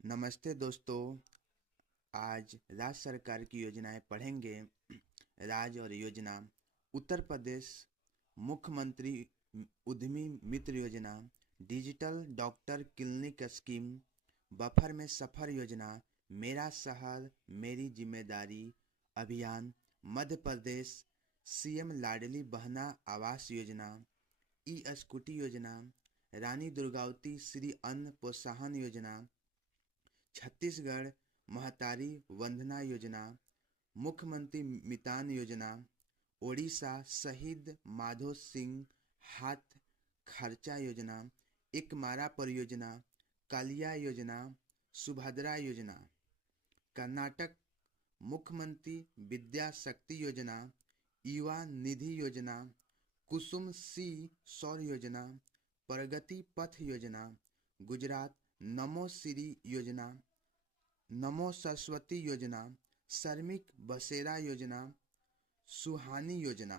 नमस्ते दोस्तों। आज राज्य सरकार की योजनाएं पढ़ेंगे। राज्य और योजना: उत्तर प्रदेश मुख्यमंत्री उद्यमी मित्र योजना, digital doctor clinic scheme, buffer में सफर योजना, मेरा शहर मेरी जिम्मेदारी अभियान, मध्य प्रदेश सीएम लाडली बहना आवास योजना, ई स्कूटी योजना, रानी दुर्गावती श्री अन्न प्रोत्साहन योजना, छत्तीसगढ़ महतारी वंदना योजना, मुख्यमंत्री मितान योजना, ओडिशा शहीद माधो सिंह हाथ खर्चा योजना, एकमारा परियोजना, कालिया योजना, सुभद्रा योजना, कर्नाटक मुख्यमंत्री विद्या शक्ति योजना, युवा निधि योजना, कुसुम सी सौर योजना, प्रगति पथ योजना, गुजरात नमो श्री योजना, नमो सरस्वती योजना, श्रमिक बसेरा योजना, सुहानी योजना।